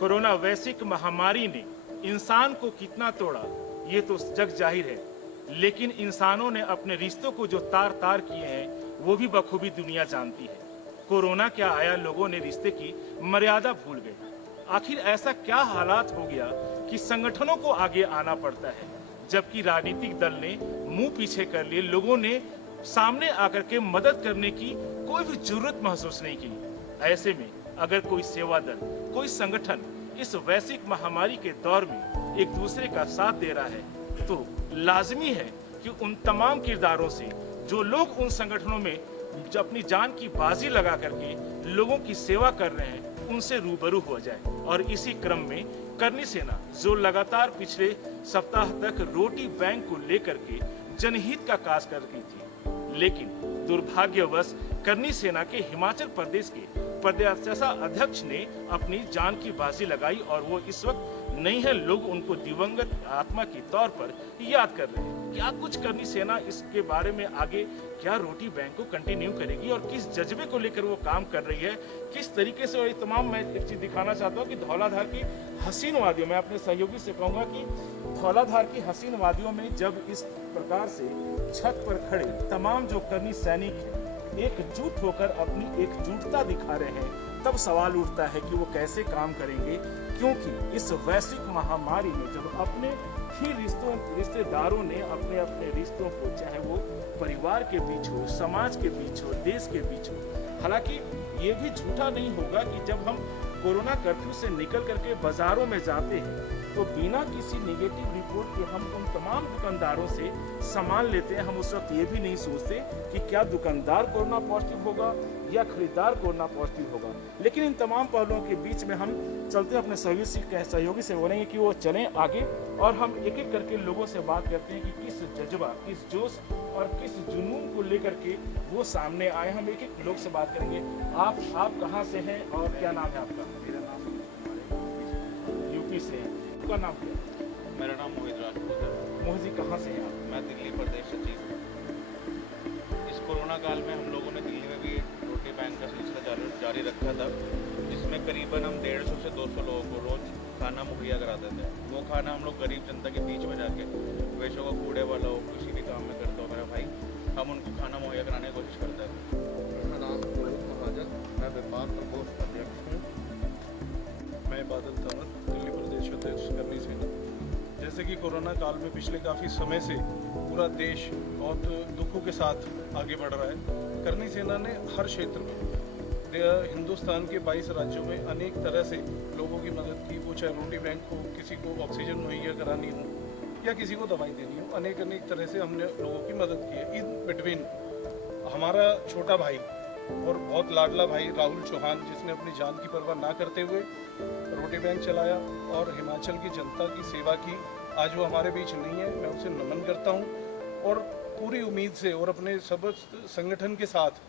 Corona वैश्विक महामारी ने इंसान को कितना तोड़ा ये तो जग जाहिर है, लेकिन इंसानों ने अपने रिश्तों को जो तार तार किए हैं वो भी बखूबी दुनिया जानती है। कोरोना क्या आया, लोगों ने रिश्ते की मर्यादा भूल गए। आखिर ऐसा क्या हालात हो गया कि संगठनों को आगे आना पड़ता है, जबकि राजनीतिक दल ने मुंह पीछे कर लिए। लोगों ने सामने आकर के मदद करने की कोई भी जरूरत महसूस नहीं की। ऐसे में अगर कोई सेवा दल, कोई संगठन इस वैश्विक महामारी के दौर में एक दूसरे का साथ दे रहा है तो लाजमी है कि उन तमाम किरदारों से जो लोग उन संगठनों में अपनी जान की बाजी लगा करके लोगों की सेवा कर रहे हैं उनसे रूबरू हो जाए। और इसी क्रम में करनी सेना जो लगातार पिछले सप्ताह तक रोटी बैंक को लेकर के जनहित का काज कर रही थी, लेकिन दुर्भाग्यवश करनी सेना के हिमाचल प्रदेश के प्रदेश अध्यक्ष ने अपनी जान की बाजी लगाई और वो इस वक्त नहीं है। लोग उनको दिवंगत आत्मा के तौर पर याद कर रहे हैं। क्या कुछ करनी सेना इसके बारे में आगे क्या रोटी बैंक को कंटिन्यू करेगी और किस जज्बे को लेकर वो काम कर रही है, किस तरीके से ये तमाम। मैं एक चीज दिखाना चाहता हूँ कि धौलाधार की हसीन वादियों में अपने सहयोगी से कहूंगा कि धौलाधार की हसीन वादियों में जब इस प्रकार से छत पर खड़े तमाम जो करनी सैनिक है एकजुट होकर अपनी एकजुटता दिखा रहे हैं, तब सवाल उठता है कि वो कैसे काम करेंगे। क्योंकि इस वैश्विक महामारी में जब अपने ही रिश्तेदारों ने अपने अपने रिश्तों को, चाहे वो परिवार के बीच हो, समाज के बीच हो, देश के बीच हो, हालांकि ये भी झूठा नहीं होगा कि जब हम कोरोना कर्फ्यू से निकल करके बाजारों में जाते हैं तो बिना किसी नेगेटिव रिपोर्ट के हम उन तमाम दुकानदारों से सामान लेते हैं। हम उस वक्त ये भी नहीं सोचते कि क्या दुकानदार कोरोना पॉजिटिव होगा या खरीदार कोरोना पॉजिटिव होगा। लेकिन इन तमाम पहलुओं के बीच में हम चलते अपने सहयोगी से बोलेंगे कि वो चलें आगे और हम एक एक करके लोगों से बात करते हैं कि किस जज्बा, किस जोश और किस जुनून को लेकर के वो सामने आए। हम एक एक लोग से बात करेंगे। आप कहाँ से हैं और क्या नाम है आपका? मेरा नाम यूपी से हैं। आपका नाम क्या है? मेरा नाम मोहित राजपूत है। मोहित जी कहाँ से हैं आप? मैं दिल्ली प्रदेश सचिव हूँ। इस कोरोना काल में हम लोगों ने दिल्ली में भी रोटी बैंक का सिलसिला जारी रखा था, जिसमें करीबन हम 150 से 200 लोगों को रोज खाना मुहैया कराते थे। वो खाना हम लोग गरीब जनता के बीच में जाके, वेशों का कूड़े वाला हो, किसी भी काम में करता हो मेरा भाई, हम उनको खाना मुहैया कराने की कोशिश करते हैं। मेरा नाम पुरोहित महाजन, मैं व्यापार प्रकोष्ठ अध्यक्ष हूँ। मैं बादल तमत, दिल्ली प्रदेश अध्यक्ष करनी सेना। जैसे कि कोरोना काल में पिछले काफ़ी समय से पूरा देश बहुत दुखों के साथ आगे बढ़ रहा है। करनी सेना ने हर क्षेत्र में हिंदुस्तान के 22 राज्यों में अनेक तरह से लोगों की मदद की। वो चाहे रोटी बैंक हो, किसी को ऑक्सीजन मुहैया करानी हो या किसी को दवाई देनी हो, अनेक तरह से हमने लोगों की मदद की है। इन बिटवीन हमारा छोटा भाई और बहुत लाडला भाई राहुल चौहान, जिसने अपनी जान की परवाह ना करते हुए रोटी बैंक चलाया और हिमाचल की जनता की सेवा की, आज वो हमारे बीच नहीं है। मैं उसे नमन करता हूँ और पूरी उम्मीद से और अपने सब संगठन के साथ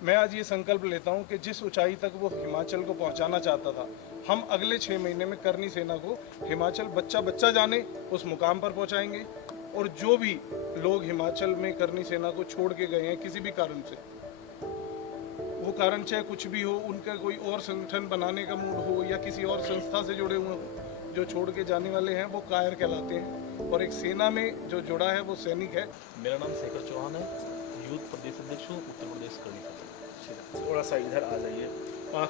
मैं आज ये संकल्प लेता हूँ कि जिस ऊंचाई तक वो हिमाचल को पहुँचाना चाहता था, हम अगले 6 महीने में करनी सेना को हिमाचल बच्चा जाने उस मुकाम पर पहुँचाएंगे। और जो भी लोग हिमाचल में करनी सेना को छोड़ के गए हैं किसी भी कारण से, वो कारण चाहे कुछ भी हो, उनका कोई और संगठन बनाने का मूड हो या किसी और संस्था से जुड़े हुए हों, जो छोड़ के जाने वाले हैं वो कायर कहलाते हैं। और एक सेना में जो जुड़ा है वो सैनिक है। मेरा नाम शेखर चौहान है, यूथ प्रदेश अध्यक्ष हूँ, उत्तर प्रदेश करनी सेना। थोड़ा सा इधर आ जाइए।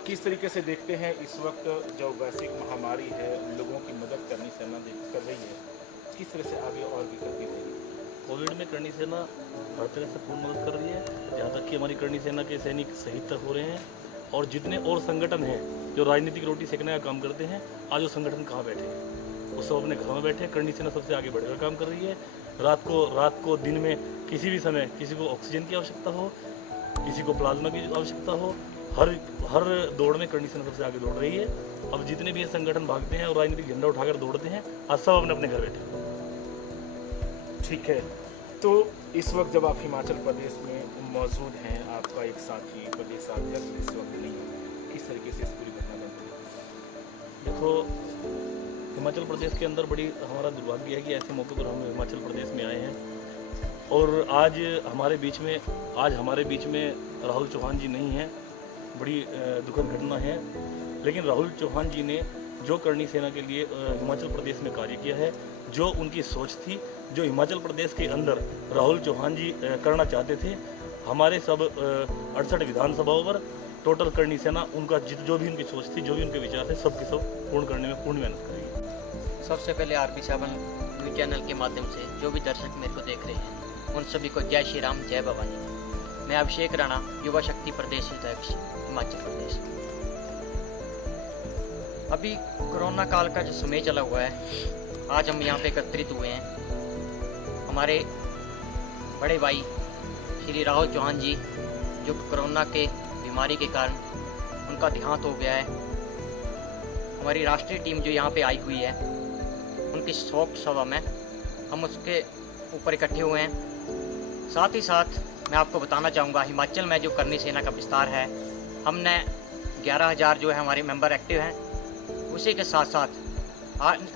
किस तरीके से देखते हैं इस वक्त जो वैश्विक महामारी है, लोगों की मदद करनी सेना कर रही है, किस तरह से आगे और भी करती रहेगी? कोविड में करनी सेना हर तरह से पूर्ण मदद कर रही है, यहाँ तक कि हमारी करनी सेना के सैनिक शहीद तक हो रहे हैं। और जितने और संगठन हैं जो राजनीतिक रोटी सेकने का काम करते हैं, आज वो संगठन कहाँ बैठे हैं? वो सब अपने घरों में बैठे हैं। करनी सेना सबसे आगे बढ़कर काम कर रही है। रात को दिन में किसी भी समय किसी को ऑक्सीजन की आवश्यकता हो, किसी को प्लाज्मा की आवश्यकता हो, हर दौड़ में करनी सेना सबसे आगे दौड़ रही है। अब जितने भी ये संगठन भागते हैं और राजनीतिक झंडा उठाकर दौड़ते हैं, आज सब अपने अपने घर बैठे हैं। ठीक है, तो इस वक्त जब आप हिमाचल प्रदेश में मौजूद हैं, आपका एक साथी प्रदेशाध्यक्ष इस वक्त नहीं है, किस तरीके से इस पूरी घटना बनती है? देखो, हिमाचल प्रदेश के अंदर बड़ी हमारा दुर्भाग्य है कि ऐसे मौके पर हम हिमाचल प्रदेश में आए हैं और आज हमारे बीच में राहुल चौहान जी नहीं हैं। बड़ी दुखद घटना है, लेकिन राहुल चौहान जी ने जो करणी सेना के लिए हिमाचल प्रदेश में कार्य किया है, जो उनकी सोच थी, जो हिमाचल प्रदेश के अंदर राहुल चौहान जी करना चाहते थे। हमारे सब 68 विधानसभाओं पर टोटल करणी सेना उनका जो भी उनकी सोच थी, जो भी उनके विचार थे, सब के सब पूर्ण करने में पूर्ण मेहनत करेगी। सबसे पहले आरपी सावन न्यूज़ चैनल के माध्यम से जो भी दर्शक मेरे को देख रहे हैं, उन सभी को जय श्री राम, जय भवानी। मैं अभिषेक राणा, युवा शक्ति प्रदेश अध्यक्ष, हिमाचल प्रदेश। अभी कोरोना काल का जो समय चला हुआ है, आज हम यहाँ पे एकत्रित हुए हैं। हमारे बड़े भाई श्री राहुल चौहान जी, जो कोरोना के बीमारी के कारण उनका देहांत हो गया है। हमारी राष्ट्रीय टीम जो यहाँ पे आई हुई है, उनकी शोक सभा में हम उसके ऊपर इकट्ठे हुए हैं। साथ ही साथ मैं आपको बताना चाहूँगा, हिमाचल में जो करणी सेना का विस्तार है, हमने 11,000 जो है हमारे मेंबर एक्टिव हैं। उसी के साथ साथ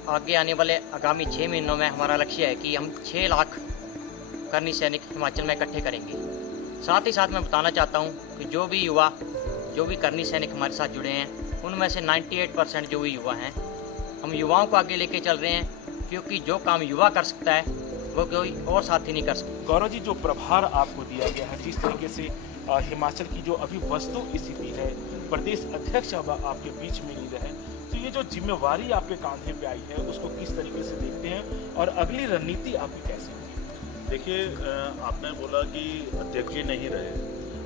आगे आने वाले आगामी 6 महीनों में हमारा लक्ष्य है कि हम 6 लाख करणी सैनिक हिमाचल में इकट्ठे करेंगे। साथ ही साथ मैं बताना चाहता हूँ कि जो भी युवा, जो भी करणी सैनिक हमारे साथ जुड़े हैं, उनमें से 98% जो भी युवा हैं, हम युवाओं को आगे लेके चल रहे हैं, क्योंकि जो काम युवा कर सकता है वो कोई और साथी नहीं कर सकता। गौरव जी, जो प्रभार आपको दिया गया है, जिस तरीके से हिमाचल की जो अभी वस्तु स्थिति है, प्रदेश अध्यक्ष अब आपके बीच में नहीं रहे, तो ये जो जिम्मेवारी आपके कांधे पे आई है, उसको किस तरीके से देखते हैं और अगली रणनीति आपकी कैसी होगी? देखिए, आपने बोला कि अध्यक्ष जी नहीं रहे।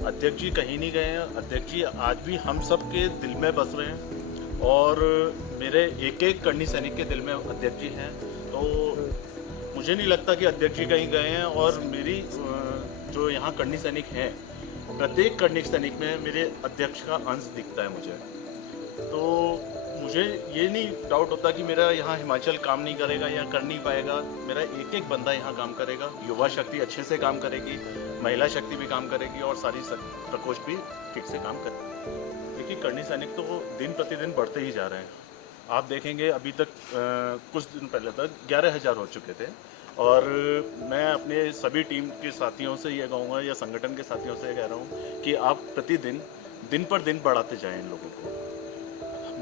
अध्यक्ष जी कहीं नहीं गए हैं। अध्यक्ष जी आज भी हम सब के दिल में बस रहे हैं और मेरे एक एक करणी सैनिक के दिल में अध्यक्ष जी हैं। तो मुझे नहीं लगता कि अध्यक्ष जी कहीं गए हैं और मेरी जो यहाँ करणी सैनिक हैं, प्रत्येक करणी सैनिक में मेरे अध्यक्ष का अंश दिखता है मुझे। तो मुझे ये नहीं डाउट होता कि मेरा यहाँ हिमाचल काम नहीं करेगा या कर नहीं पाएगा। मेरा एक एक बंदा यहाँ काम करेगा। युवा शक्ति अच्छे से काम करेगी, महिला शक्ति भी काम करेगी और सारी प्रकोष्ठ भी ठीक से काम करेगी। देखिए, करणी सैनिक तो दिन प्रतिदिन बढ़ते ही जा रहे हैं। आप देखेंगे अभी तक कुछ दिन पहले तक 11,000 हो चुके थे और मैं अपने सभी टीम के साथियों से ये कहूँगा या संगठन के साथियों से कह रहा हूँ कि आप प्रतिदिन दिन पर दिन बढ़ाते जाएं इन लोगों को।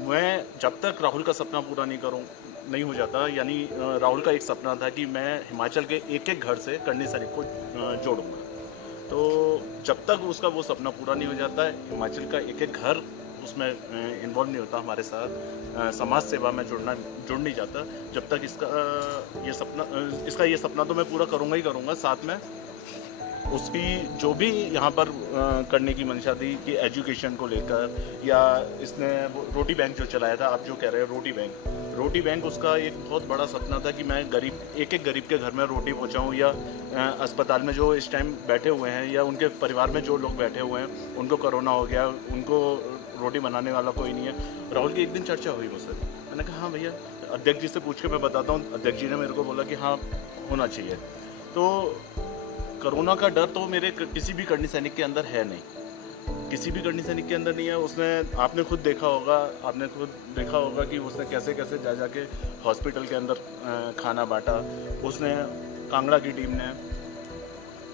मैं जब तक राहुल का सपना पूरा नहीं हो जाता, यानी राहुल का एक सपना था कि मैं हिमाचल के एक एक घर से करणी सैनिक को जोड़ूंगा, तो जब तक उसका वो सपना पूरा नहीं हो जाता है, हिमाचल का एक एक घर उसमें इन्वॉल्व नहीं होता हमारे साथ, समाज सेवा में जुड़ नहीं जाता, जब तक इसका ये सपना तो मैं पूरा करूँगा ही करूँगा। साथ में उसकी जो भी यहाँ पर करने की मंशा थी कि एजुकेशन को लेकर, या इसने रोटी बैंक जो चलाया था, आप जो कह रहे हैं रोटी बैंक उसका एक बहुत बड़ा सपना था कि मैं एक एक गरीब के घर में रोटी पहुँचाऊँ, या अस्पताल में जो इस टाइम बैठे हुए हैं या उनके परिवार में जो लोग बैठे हुए हैं, उनको कोरोना हो गया, उनको रोटी बनाने वाला कोई नहीं है। राहुल की एक दिन चर्चा हुई मुझसे, मैंने कहा हाँ भैया, अध्यक्ष जी से पूछ के मैं बताता हूँ। अध्यक्ष जी ने मेरे को बोला कि हाँ होना चाहिए। तो कोरोना का डर तो मेरे किसी भी करणी सैनिक के अंदर है नहीं, किसी भी करणी सैनिक के अंदर नहीं है। उसने आपने खुद देखा होगा कि उसने कैसे कैसे जा जाके हॉस्पिटल के अंदर खाना बांटा। उसने कांगड़ा की टीम ने,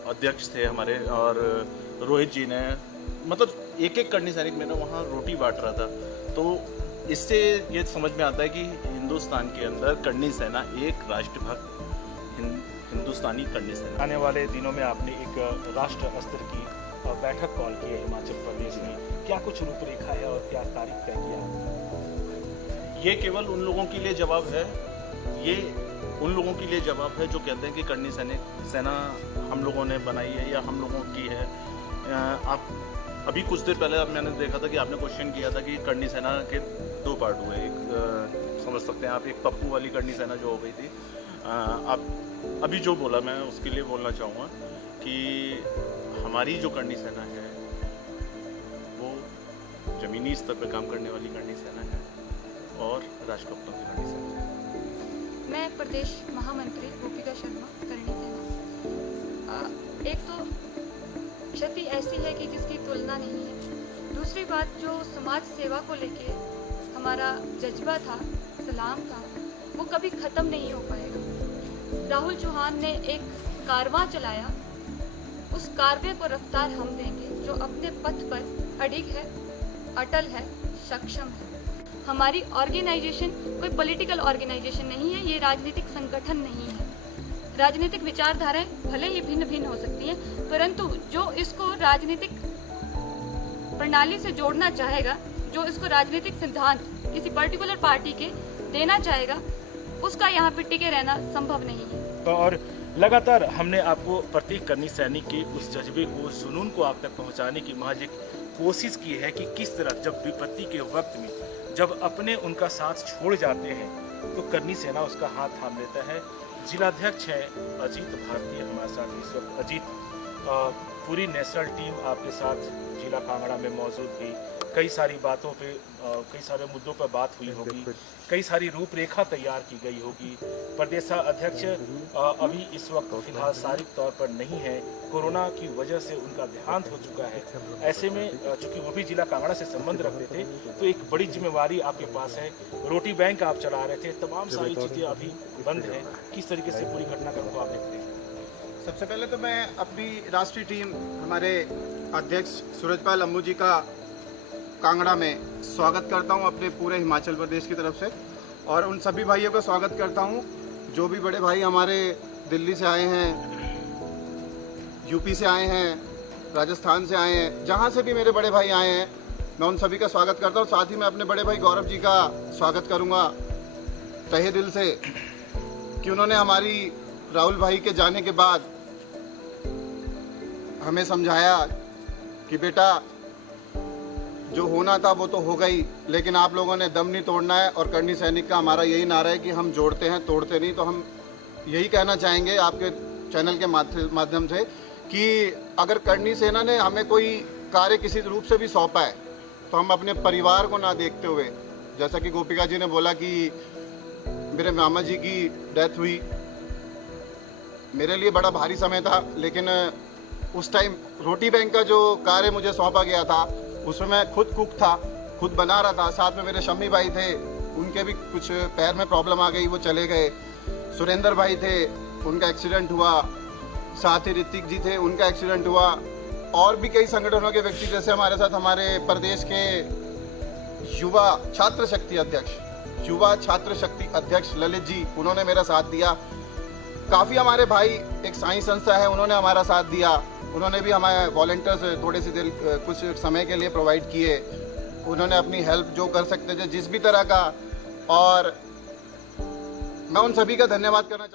अध्यक्ष थे हमारे और रोहित जी ने, मतलब एक एक करणी सैनिक मैंने वहाँ रोटी बांट रहा था। तो इससे ये समझ में आता है कि हिंदुस्तान के अंदर करणी सेना एक राष्ट्रभक्त हिंदुस्तानी करणी सेना। आने वाले दिनों में आपने एक राष्ट्र स्तर की बैठक कॉल की है हिमाचल प्रदेश में, क्या कुछ रूपरेखा है और क्या तारीख तय किया? ये केवल उन लोगों के लिए जवाब है, ये उन लोगों के लिए जवाब है जो कहते हैं कि करणी सेना हम लोगों ने बनाई है या हम लोगों की है। आप अभी कुछ देर पहले मैंने देखा था कि आपने क्वेश्चन किया था कि करणी सेना के 2 पार्ट हुए। एक समझ सकते हैं आप, एक पप्पू वाली करणी सेना जो हो गई थी। आप अभी जो बोला मैं उसके लिए बोलना चाहूँगा कि हमारी जो करणी सेना है वो ज़मीनी स्तर पर काम करने वाली करणी सेना है और राजकपूरों की करणी सेना है। मैं प्रदेश महामंत्री गोपिका शर्मा, करणी सेना। एक तो क्षति ऐसी है कि जिसकी तुलना नहीं है। दूसरी बात, जो समाज सेवा को लेके हमारा जज्बा था, सलाम था, वो कभी ख़त्म नहीं हो पाएगा। राहुल चौहान ने एक कारवां चलाया, उस कारवे को रफ्तार हम देंगे जो अपने पथ पर अडिग है, अटल है, सक्षम है। हमारी ऑर्गेनाइजेशन कोई पॉलिटिकल ऑर्गेनाइजेशन नहीं है, ये राजनीतिक संगठन नहीं है। राजनीतिक विचारधाराएं भले ही भिन्न भिन्न हो सकती हैं, परंतु जो इसको राजनीतिक प्रणाली से जोड़ना चाहेगा, जो इसको राजनीतिक सिद्धांत किसी पर्टिकुलर पार्टी के देना चाहेगा, उसका यहाँ पे टिके रहना संभव नहीं है। और लगातार हमने आपको प्रत्येक करनी सैनिक के उस जज्बे को, उस जुनून को आप तक पहुंचाने की महज एक कोशिश की है कि किस तरह जब विपत्ति के वक्त में जब अपने उनका साथ छोड़ जाते हैं तो करनी सेना उसका हाथ थाम लेता है। जिलाध्यक्ष हैं अजीत भारती हमारे साथ इस वक्त। अजीत, पूरी नेशनल टीम आपके साथ जिला कांगड़ा में मौजूद थी। कई सारी बातों पे, कई सारे मुद्दों पर बात हुई होगी, कई सारी रूपरेखा तैयार की गई होगी। प्रदेशाध्यक्ष अभी इस वक्त फिलहाल शारीरिक तौर पर नहीं है, कोरोना की वजह से उनका देहांत हो चुका है। ऐसे में चूंकि वो भी जिला कांगड़ा से संबंध रखते थे, तो एक बड़ी जिम्मेवारी आपके पास है। रोटी बैंक आप चला रहे थे, तमाम सारी चीज़ें अभी बंद हैं। किस तरीके से पूरी घटनाक्रम को आप देखते हैं? सबसे पहले तो मैं अपनी राष्ट्रीय टीम, हमारे अध्यक्ष सूरजपाल अम्बू जी का कांगड़ा में स्वागत करता हूं अपने पूरे हिमाचल प्रदेश की तरफ से, और उन सभी भाइयों का स्वागत करता हूं जो भी बड़े भाई हमारे दिल्ली से आए हैं, यूपी से आए हैं, राजस्थान से आए हैं, जहां से भी मेरे बड़े भाई आए हैं, मैं उन सभी का स्वागत करता हूं। साथ ही मैं अपने बड़े भाई गौरव जी का स्वागत करूंगा तहे दिल से कि उन्होंने हमारी राहुल भाई के जाने के बाद हमें समझाया कि बेटा जो होना था वो तो हो गई, लेकिन आप लोगों ने दम नहीं तोड़ना है। और करनी सैनिक का हमारा यही नारा है कि हम जोड़ते हैं, तोड़ते नहीं। तो हम यही कहना चाहेंगे आपके चैनल के माध्यम से कि अगर करनी सेना ने हमें कोई कार्य किसी रूप से भी सौंपा है तो हम अपने परिवार को ना देखते हुए, जैसा कि गोपिका जी ने बोला कि मेरे मामा जी की डेथ हुई, मेरे लिए बड़ा भारी समय था, लेकिन उस टाइम रोटी बैंक का जो कार्य मुझे सौंपा गया था उसमें मैं खुद कुक था, खुद बना रहा था। साथ में मेरे शम्मी भाई थे, उनके भी कुछ पैर में प्रॉब्लम आ गई, वो चले गए। सुरेंद्र भाई थे, उनका एक्सीडेंट हुआ। साथ ही ऋतिक जी थे, उनका एक्सीडेंट हुआ। और भी कई संगठनों के व्यक्ति, जैसे हमारे साथ हमारे प्रदेश के युवा छात्र शक्ति अध्यक्ष ललित जी, उन्होंने मेरा साथ दिया। काफ़ी हमारे भाई, एक साई संस्था है, उन्होंने हमारा साथ दिया। उन्होंने भी हमारे वॉलंटियर्स थोड़े से कुछ समय के लिए प्रोवाइड किए। उन्होंने अपनी हेल्प जो कर सकते थे जिस भी तरह का, और मैं उन सभी का धन्यवाद करना चाहूँगा।